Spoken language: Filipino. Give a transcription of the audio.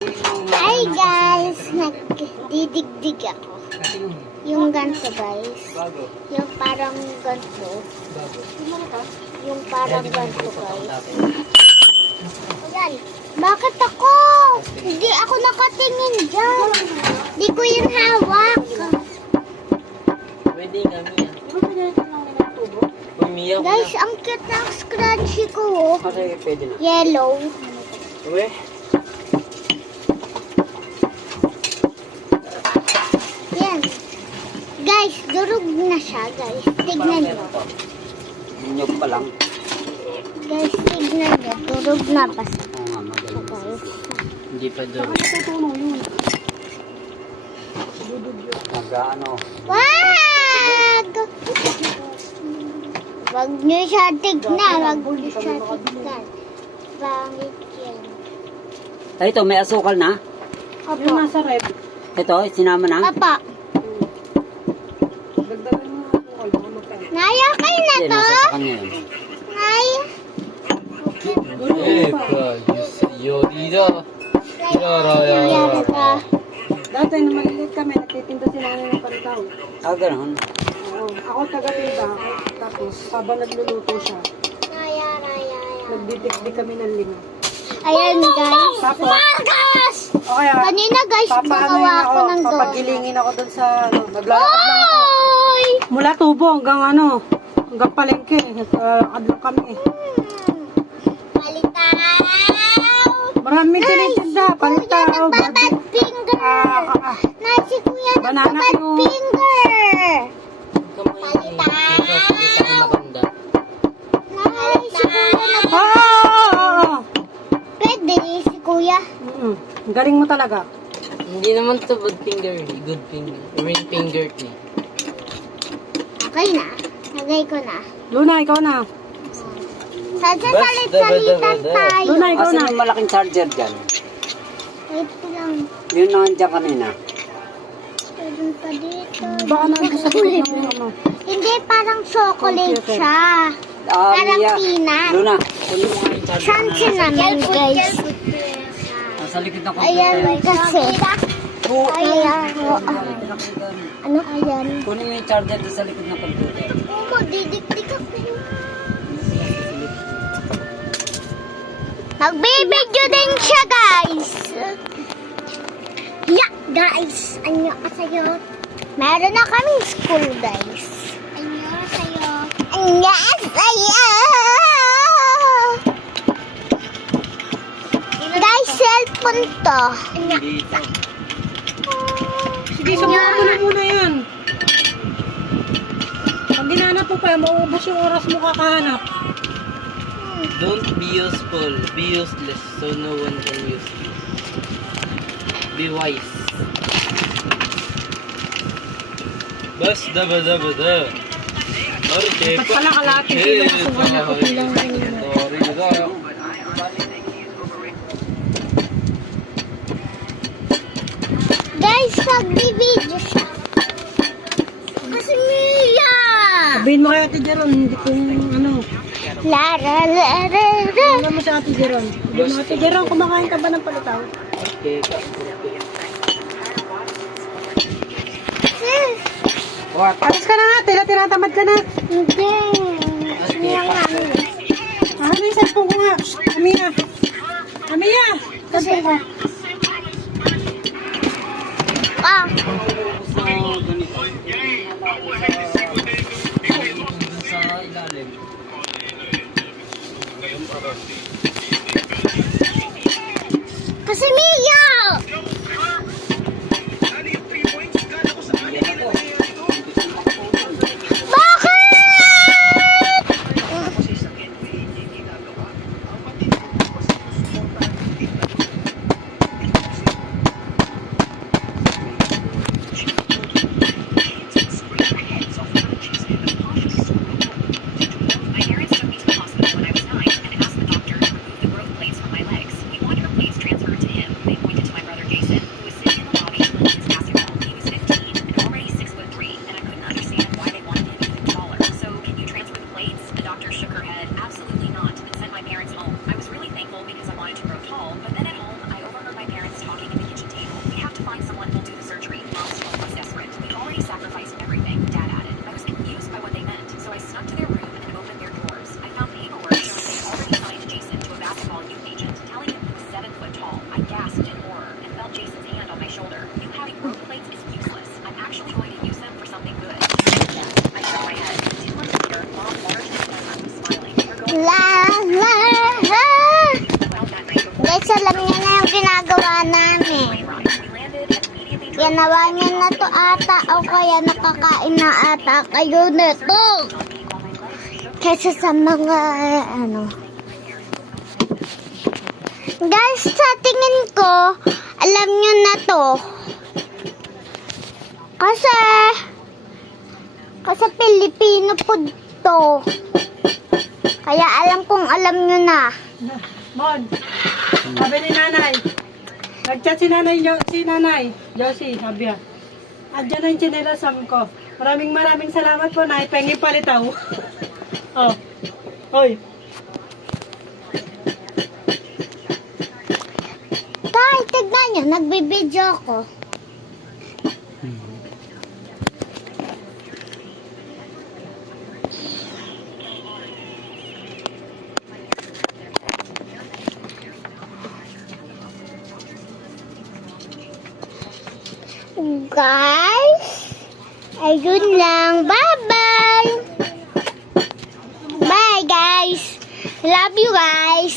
Hi guys! Nagdidigdig ako. Yung ganito guys. Yung parang ganito. Yung parang ganito guys. Ayan. Bakit ako? Hindi ako nakatingin dyan. Hindi ko yung hawak. Pwede nga Mia. Guys, ang cute ng scrunchy ko. Kasi pwede na. Yellow. Uwe. Yan. Guys, durog na siya guys. Tignan nyo. Nyog pa lang. Guys, tignan nyo. Durog na pa siya. Oo nga, magaling. Guys. Hindi pa doon. Nag-ano. Wag! Wag nyo siya tignan. Wag nyo siya tignan. Pangit yan. Ay, ito, may asukal na. Opo. Yung nasa rep, Ito, sinama na. Opo. dagdagan mo nga po kayo, baka magkain. Naya kayo na Hindi, to? nasa sa kanya yun. Naya? Nangyari ka. Dati nung maliliit kami, nagtitinda si nanay ng panitaw. Ah, ganun. Oo, ako taga-tinda. Tapos, habang nagluluto siya, Naya. nagdidikdik kami ng lima. Ayan guys. Tapos, Marcos! o kaya, Kanina guys, papaanoin gumawa ako, ako ng donut. papagilingin ako dun sa, naglalakad lang ako. Oy! Mula tubo hanggang hanggang palengke. Naglalakad lang kami. Palitaw! Maraming tinitinda, palitaw, Nagbabad finger! Nasi kuya Banana nagbabad cue. finger! Palitaw! Nasi kuya nagbabad. Pwede si kuya. Ang galing mo talaga. Hindi naman to bad finger, good finger. Ring finger niya. Okay na. Lagay ko na. Luna, ikaw na. Sasalit-salitan tayo. Luna, ikaw na. Asan yung malaking charger dyan? Wait lang. Yun nandiyan kanina. Meron pa dito. Baka nandun sa kulit ng ano. Hindi, parang chocolate Okay. siya. Ah, Parang Mia. peanut. Luna, kunin mo nga yung charger. Saan naman, guys? Nasa likod ng Ayan, computer. kasi. Ayan. Ano? Ayan. Kunin mo yung charger doon sa likod ng computer. Oo, magdidikdik ako. Magbibidyo din siya, guys. Yeah, guys. Anyo ka sa'yo. Meron na kaming school, guys. Anyo ka sa'yo. Anyo ka sa'yo. Guys, cellphone to. Dito. Sige, subukan mo na muna yan. Pag ginanap mo pa, mauubos yung oras mo kakahanap. Don't be useful, be useless, so no one can use you. Be wise. Basta bada bada. Ba't pala kalati sila kasuhan na ako lang kanina. Guys, magbibidyo siya. Kasi Mia! Sabihin mo kay Ate Jeron, hindi kong ano. Lara. Ano mo sa Ate Jeron? Sabihin mo, Ate Jeron, kumakain ka ba ng palitaw? Alis ka na nga, tinatamad ka na. Hindi. Mia nga. Ano yung cellphone ko nga? Amiya. Amiya! Kasi ko. Ah, Sa ilalim. kasi Mia! Bakit? My parents took me to the hospital when I was 9 and asked the doctor I gasped in horror and felt Jason's hand on my shoulder. You having broke plates is useless. I'm actually going to use them for something good. I shook my head. 2 months later, Mom large and was smiling. We're going La. out that night before Guys, alam niyo na yung ginagawa namin. plane ride. We landed and immediately drove Ginawa niyo na to ata o kaya nakakain na ata kayo nito. Kesa sa mga ano. Guys, sa tingin ko, alam niyo na to. Kasi Pilipino food to. Kaya alam kong alam niyo na. Mon, sabi ni nanay. Nag-chat si nanay, Josie, sabi niya. Andiyan na yung chinelasam ko. Maraming salamat po, nay. Pengi palitaw. Oh. Hoy. Tay, tignan niyo, nagbibideo ako. Guys, ayun lang. Bye-bye. Bye, guys. Love you, guys.